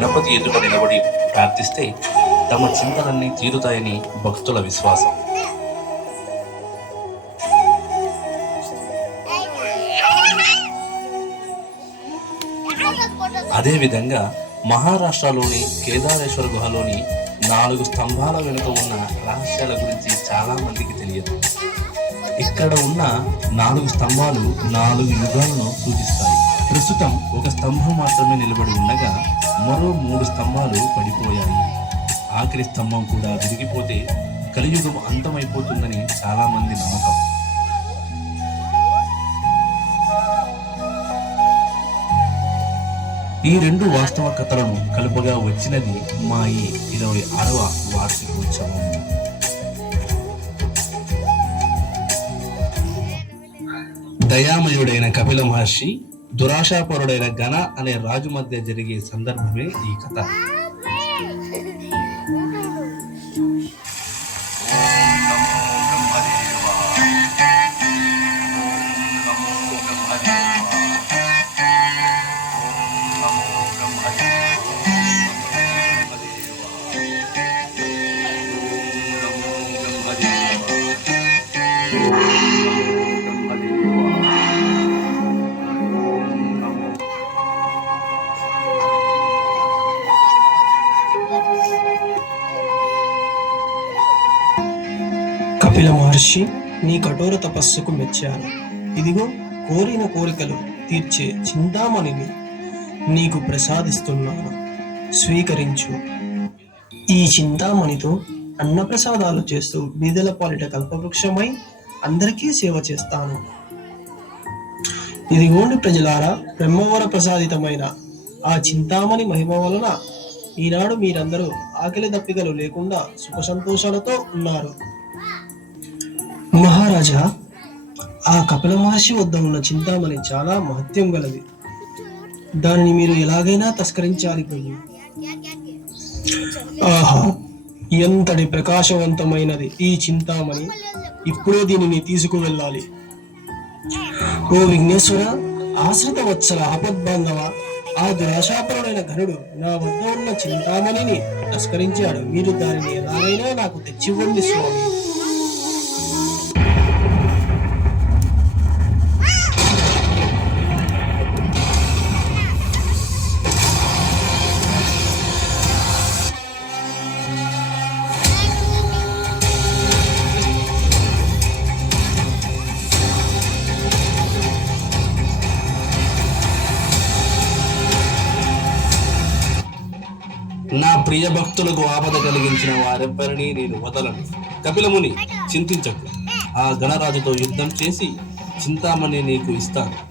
గణపతి ఎదుట నిలబడి ప్రార్థిస్తే తమ చింతలన్నీ తీరుతాయని భక్తుల విశ్వాసం. అదేవిధంగా మహారాష్ట్రలోని కేదారేశ్వర గుహలోని నాలుగు స్తంభాల వెనుక ఉన్న రహస్యాల గురించి చాలా మందికి తెలియదు. ఇక్కడ ఉన్న నాలుగు స్తంభాలు నాలుగు యుగాలను సూచిస్తాయి. ప్రస్తుతం ఒక స్తంభం మాత్రమే నిలబడి ఉండగా మరో మూడు స్తంభాలు పడిపోయాయి. ఆఖరి స్తంభం కూడా విరిగిపోతే కలియుగం అంతమైపోతుందని చాలామంది నమ్మకం. ఈ రెండు వాస్తవ కథలను కలుపగా వచ్చినది మా ఈ ఇరవై ఆరవ వార్షికోత్సవం. దయామయుడైన కపిల మహర్షి దురాశాపరుడైన గణ అనే రాజు మధ్య జరిగే సందర్భమే ఈ కథ. కపిల మహర్షి నీ కఠోర తపస్సుకు మెచ్చాను. ఇదిగో కోరిన కోరికలు తీర్చే చింతామణిని నీకు ప్రసాదిస్తున్నాను. స్వీకరించు. ఈ చింతామణితో అన్నప్రసాదాలు చేస్తూ బీదల పాలిట కల్పవృక్షమై అందరికీ సేవ చేస్తాను. ఇదిగోండి ప్రజలారా బ్రహ్మవర ప్రసాదితమైన ఆ చింతామణి మహిమ వలన ఈనాడు మీరందరూ ఆకలి దప్పికలు లేకుండా సుఖ సంతోషాలతో ఉన్నారు. మహారాజా ఆ కపిల మహర్షి వద్ద ఉన్న చింతామణి చాలా మహత్యం గలది. దానిని మీరు ఎలాగైనా తస్కరించాలి ప్రభు. ఆహా ఎంతటి ప్రకాశవంతమైనది ఈ చింతామణి. ఇప్పుడే దీనిని తీసుకువెళ్ళాలి. ఓ విఘ్నేశ్వర ఆశ్రిత వత్సల ఆపద్బాంధవ ఆ దురాశాపరుడైన ఘనుడు నా వద్ద ఉన్న చింతామణిని తస్కరించాడు. మీరు దానిని ఎలాగైనా నాకు తెచ్చివ్వండి స్వామి. ప్రియ భక్తులకు ఆపద కలిగించిన వారెవ్వరినీ నేను వదలను. కపిలముని చింతించకు. ఆ గణరాజుతో యుద్ధం చేసి చింతామణి నీకు ఇస్తాను.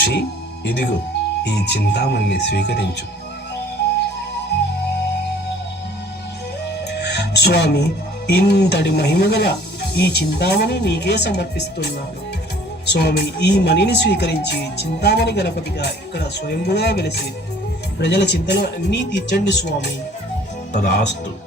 మహర్షి ఇదిగో ఈ చింతామణిని స్వీకరించు. స్వామి ఇంతటి మహిమగల ఈ చింతామణి నీకే సమర్పిస్తున్నాను. స్వామి ఈ మణిని స్వీకరించి చింతామణి గణపతిగా ఇక్కడ స్వయంభుగా వెలిసి ప్రజల చింతలు అన్నీ తీర్చండి స్వామి. తదాస్తు.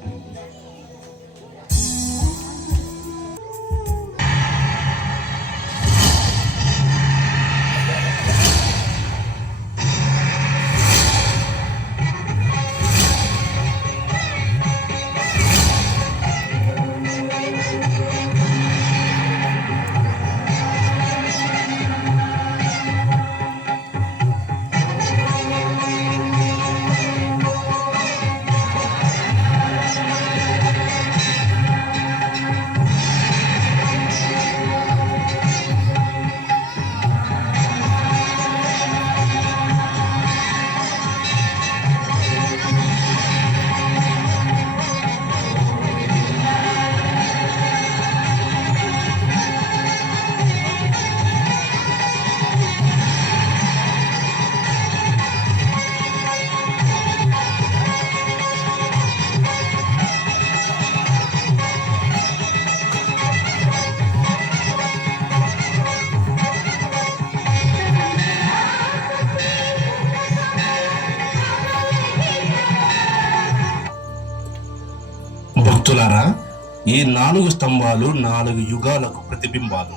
ఈ నాలుగు స్తంభాలు నాలుగు యుగాలకు ప్రతిబింబాలు.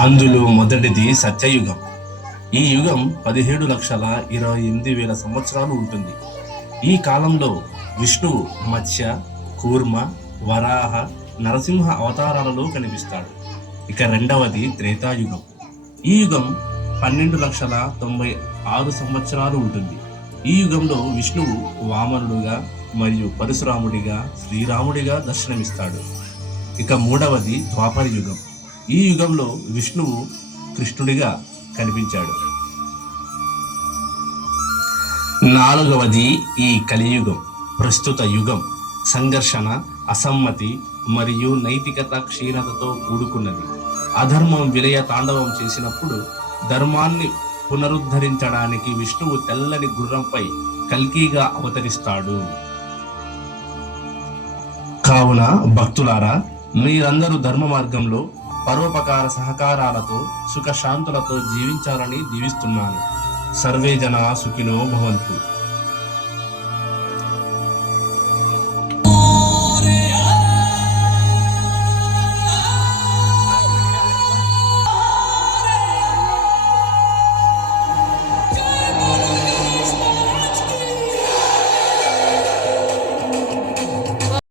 అందులో మొదటిది సత్యయుగం. ఈ యుగం పదిహేడు లక్షల ఇరవై ఎనిమిది వేల సంవత్సరాలు ఉంటుంది. ఈ కాలంలో విష్ణువు మత్స్య కూర్మ వరాహ నరసింహ అవతారాలలో కనిపిస్తాడు. ఇక రెండవది త్రేతాయుగం. ఈ యుగం పన్నెండు లక్షల తొంభై ఆరు సంవత్సరాలు ఉంటుంది. ఈ యుగంలో విష్ణువు వామనుడుగా మరియు పరశురాముడిగా శ్రీరాముడిగా దర్శనమిస్తాడు. ఇక మూడవది ద్వాపర యుగం. ఈ యుగంలో విష్ణువు కృష్ణుడిగా కనిపించాడు. నాలుగవది ఈ కలియుగం. ప్రస్తుత యుగం. సంఘర్షణ అసమ్మతి మరియు నైతికత క్షీణతతో కూడుకున్నది. అధర్మం విలయ తాండవం చేసినప్పుడు ధర్మాన్ని పునరుద్ధరించడానికి విష్ణువు తెల్లని గుర్రంపై కల్కీగా అవతరిస్తాడు. కావున భక్తులారా మీరందరూ ధర్మ మార్గంలో పరోపకార సహకారాలతో సుఖశాంతులతో జీవించాలని దీవిస్తున్నాను. సర్వే జన సుఖినో భవంతు.